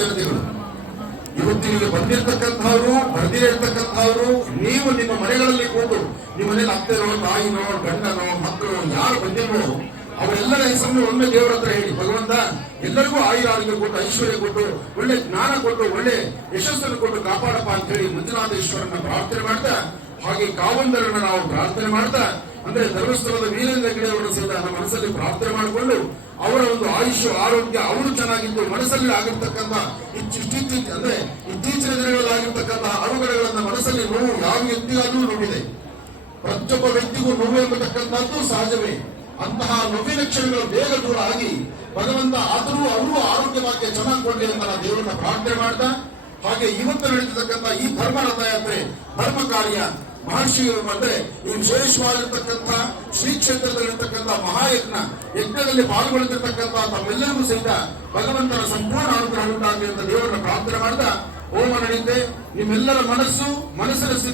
ಜನತೆಗಳು. ಇವತ್ತಿಗೆ ಬಂದಿರತಕ್ಕಂಥವ್ರು, ಬರ್ದಿರತಕ್ಕಂಥವ್ರು, ನೀವು ನಿಮ್ಮ ಮನೆಗಳಲ್ಲಿ ಕೂತು, ನಿಮ್ಮ ಮನೇಲಿ ಅತ್ತೆನೋ, ತಾಯಿನೋ, ಗಂಡನೋ, ಮಕ್ಕಳು ಯಾರು ಬಂದಿಲ್ವೋ ಅವರೆಲ್ಲರ ಹೆಸರನ್ನು ಒಮ್ಮೆ ದೇವರ ಹತ್ರ ಹೇಳಿ, ಭಗವಂತ ಎಲ್ಲರಿಗೂ ಆರೋಗ್ಯ ಕೊಟ್ಟು, ಐಶ್ವರ್ಯ ಕೊಟ್ಟು, ಒಳ್ಳೆ ಜ್ಞಾನ ಕೊಟ್ಟು, ಒಳ್ಳೆ ಯಶಸ್ಸನ್ನು ಕೊಟ್ಟು ಕಾಪಾಡಪ್ಪ ಅಂತ ಹೇಳಿ ಮಂಜುನಾಥೇಶ್ವರನ ಪ್ರಾರ್ಥನೆ ಮಾಡ್ತಾ, ಹಾಗೆ ಕಾವಂದರನ್ನ ನಾವು ಪ್ರಾರ್ಥನೆ ಮಾಡ್ತಾ, ಅಂದ್ರೆ ಧರ್ಮಸ್ಥಳದ ವೀರೇಂದ್ರ ಹೆಗ್ಗಡೆಯವರನ್ನು ಸಹಿತ ನಮ್ಮ ಮನಸ್ಸಲ್ಲಿ ಪ್ರಾರ್ಥನೆ ಮಾಡಿಕೊಂಡು ಅವರ ಒಂದು ಆಯುಷ್ಯ, ಆರೋಗ್ಯ, ಅವರು ಚೆನ್ನಾಗಿದ್ದು ಮನಸ್ಸಲ್ಲಿ ಆಗಿರ್ತಕ್ಕಂಥ ಅಂದ್ರೆ ಇತ್ತೀಚಿನ ದಿನಗಳಲ್ಲಿ ಆಗಿರ್ತಕ್ಕಂಥ ಅವಘಡಗಳನ್ನ ಮನಸ್ಸಲ್ಲಿ ನೋವು ಯಾವ ವ್ಯಕ್ತಿಗಾದ್ರೂ ನೋವಿದೆ. ಪ್ರತಿಯೊಬ್ಬ ವ್ಯಕ್ತಿಗೂ ನೋವು ಎಂಬತಕ್ಕಂಥದ್ದು ಸಹಜವೇ. ಅಂತಹ ನೋವಿನ ಕ್ಷಣಗಳು ಬೇಗ ದೂರ ಆಗಿ ಭಗವಂತ ಆದರೂ ಅವರು ಆರೋಗ್ಯವಾಗಿ ಚೆನ್ನಾಗಿ ಕೊಡಲಿ ಅಂತ ನಾವು ದೇವರನ್ನ ಪ್ರಾರ್ಥನೆ ಮಾಡ್ತಾ, ಹಾಗೆ ಇವತ್ತು ನಡೀತಕ್ಕಂಥ ಈ ಧರ್ಮ ರಥಯಾತ್ರೆ, ಧರ್ಮ ಕಾರ್ಯ, ಮಹರ್ಷಿ ಅಂದ್ರೆ ಈ ವಿಶೇಷವಾಗಿರ್ತಕ್ಕಂಥ ಶ್ರೀ ಕ್ಷೇತ್ರದಲ್ಲಿರ್ತಕ್ಕಂಥ ಮಹಾಯಜ್ಞ ಯಜ್ಞದಲ್ಲಿ ಪಾಲ್ಗೊಳ್ಳಿರ್ತಕ್ಕಂಥ ತಮ್ಮೆಲ್ಲರಿಗೂ ಸಹಿತ ಭಗವಂತನ ಸಂಪೂರ್ಣ ಅನುಗ್ರಹ ಉಂಟಾಗಲಿ ಅಂತ ದೇವರನ್ನ ಪ್ರಾರ್ಥನೆ ಮಾಡ್ತಾ ಹೋಮ ನಡೆಯುತ್ತೆ. ನಿಮ್ಮೆಲ್ಲರ ಮನಸ್ಸಿನ ಸ್ಥಿತಿ